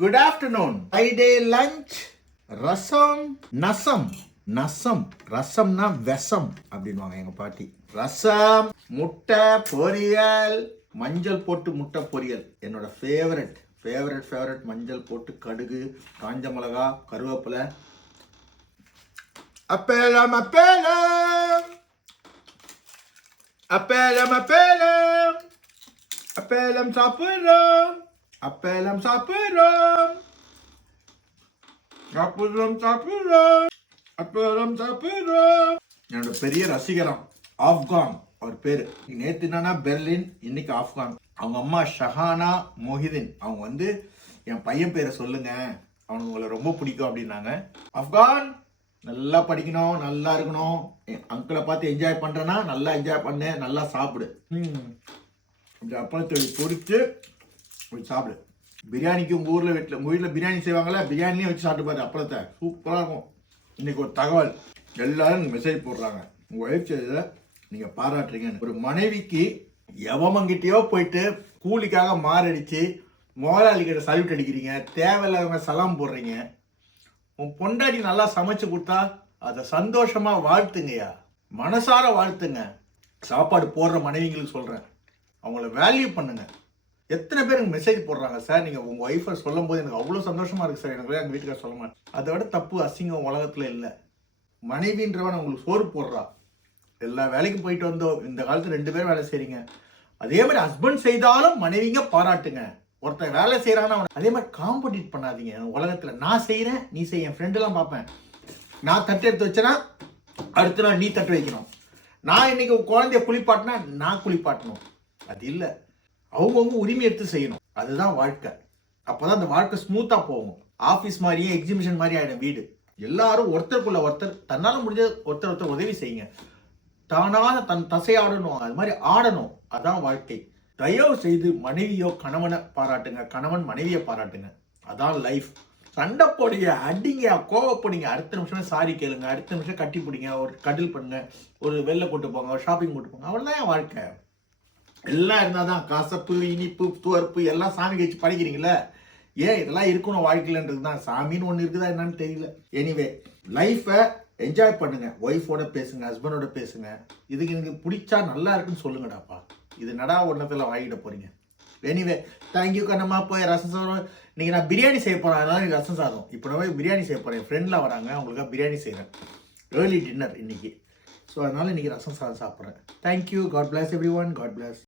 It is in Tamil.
Good afternoon. ஃப்ரைடே லஞ்ச் ரசம் நசம் ரசம்னா விஷம் அப்படின்வாங்க எங்க பாட்டி. ரசம், முட்டை பொரியல், மஞ்சள் போட்டு முட்டை பொரியல் என்னோட ஃபேவரட். மஞ்சள் போட்டு கடுகு, காஞ்ச மிளகா, கருவேப்பிலை. அப்பேலம் சாப்பிடுறோம். என்னோட பெரிய ரசிகரம் ஆப்கான் அவர் பேரு. நேத்து என்னன்னா பெர்லின், இன்னைக்கு ஆப்கான். அவங்க அம்மா ஷஹானா மொஹிதீன். அவங்க வந்து என் பையன் பேரை சொல்லுங்க, அவனுக்கு உங்களை ரொம்ப பிடிக்கும் அப்படின்னாங்க. ஆப்கான் நல்லா படிக்கணும், நல்லா இருக்கணும். என் அங்கிளை பார்த்து என்ஜாய் பண்றேன்னா நல்லா என்ஜாய் பண்ணு, நல்லா சாப்பிடு. அப்பளத்தை பொரிச்சு சாப்பிடு. பிரியாணிக்கு உங்க வீட்டில் பிரியாணி செய்வாங்களா, பிரியாணியே வச்சு சாப்பிட்டு பாரு அப்பளத்தை, சூப்பராக இருக்கும். இன்னைக்கு ஒரு தகவல், எல்லாரும் மெசேஜ் போடுறாங்க, உங்க ஒய்ஃப் செய்ததை நீங்க பாராட்டுறீங்கன்னு. ஒரு மனைவிக்கு எவமங்கிட்டயோ போயிட்டு கூலிக்காக மாரடிச்சு முதலாளிகிட்ட சல்யூட் அடிக்கிறீங்க, தேவையில்லாதவங்க சலாம் போடுறீங்க. உன் பொண்டாட்டி நல்லா சமைச்சு கொடுத்தா அதை சந்தோஷமா வாழ்த்துங்கய்யா, மனசார வாழ்த்துங்க. சாப்பாடு போடுற மனைவிங்களுக்கு சொல்றேன், அவங்கள வேல்யூ பண்ணுங்க. எத்தனை பேர் எனக்கு மெசேஜ் போடுறாங்க, சார் நீங்கள் உங்கள் ஒய்ஃபை சொல்லும் போது எனக்கு அவ்வளோ சந்தோஷமா இருக்கு சார், எனக்கு எங்கள் வீட்டுக்கார சொல்ல மாட்டேன். அதை விட தப்பு அசிங்கம் உலகத்தில் இல்லை. மனைவின்றவன் உங்களுக்கு சோறு போடுறா, எல்லா வேலைக்கும் போயிட்டு வந்தோம். இந்த காலத்தில் 2 பேரும் வேலை செய்றீங்க. அதே மாதிரி ஹஸ்பண்ட் செய்தாலும் மனைவிங்க பாராட்டுங்க. ஒருத்தன் வேலை செய்யறான்னா அதே மாதிரி காம்படிட் பண்ணாதீங்க. உலகத்தில் நான் செய்கிறேன் நீ செய்ய, என் ஃப்ரெண்டெல்லாம் பார்ப்பேன். நான் தட்டு எடுத்து வச்சேன்னா அடுத்த நாள் நீ தட்டு வைக்கணும். நான் இன்னைக்கு குழந்தைய குளிப்பாட்டினா நான் குளிப்பாட்டணும். அது இல்லை, அவங்கவுங்க உரிமை எடுத்து செய்யணும். அதுதான் வாழ்க்கை. அப்போதான் அந்த வாழ்க்கை ஸ்மூத்தா போகும். ஆஃபீஸ் மாதிரியே எக்ஸிபிஷன் மாதிரி ஆயிடும் வீடு. எல்லாரும் ஒருத்தருக்குள்ள ஒருத்தர், தன்னால முடிஞ்ச ஒருத்தர் உதவி செய்யுங்க. தானாக தன் தசையாடணும், அது மாதிரி ஆடணும். அதான் வாழ்க்கை. தயவு செய்து மனைவியோ கணவனை பாராட்டுங்க, கணவன் மனைவியை பாராட்டுங்க. அதான் லைஃப். சண்டை போடுங்க, அடிங்க, கோவப்படுங்க, அடுத்த நிமிஷமே சாரி கேளுங்க, அடுத்த நிமிஷம் கட்டி பிடிங்க, ஒரு கட்டில் பண்ணுங்க, ஒரு வெளில கூட்டு போங்க, ஒரு ஷாப்பிங் கூட்டு போங்க. அவ்வளோதான் என் வாழ்க்கை. எல்லாம் இருந்தாதான் கசப்பு, இனிப்பு, துவர்ப்பு எல்லாம் சாமி வச்சு படிக்கிறீங்களே. ஏன் இதெல்லாம் இருக்கணும் வாழ்க்கையிலன்றது தான். சாமின்னு ஒன்று இருக்குதா என்னன்னு தெரியல. எனிவே, லைஃபை என்ஜாய் பண்ணுங்க. ஒய்ஃபோட பேசுங்க, ஹஸ்பண்டோட பேசுங்க. இதுக்கு எனக்கு பிடிச்சா நல்லா இருக்குன்னு சொல்லுங்கடாப்பா. இது நடா ஒன்றத்தில் வாங்கிட போறீங்க. Anyway, thank you Kannamma. போய் ரசம் சாதம், இன்னைக்கு நான் பிரியாணி செய்ய போறேன், அதனால எனக்கு ரசம் சாதம். இப்போ நான் போய் பிரியாணி செய்ய போறேன். என் ஃப்ரெண்ட்லாம் வராங்க, அவங்களுக்காக பிரியாணி செய்கிறேன். ஏர்லி டின்னர் இன்னைக்கு. ஸோ அதனால இன்னைக்கு ரசம் சாதம் சாப்பிட்றேன். Thank you. God bless everyone. God plus.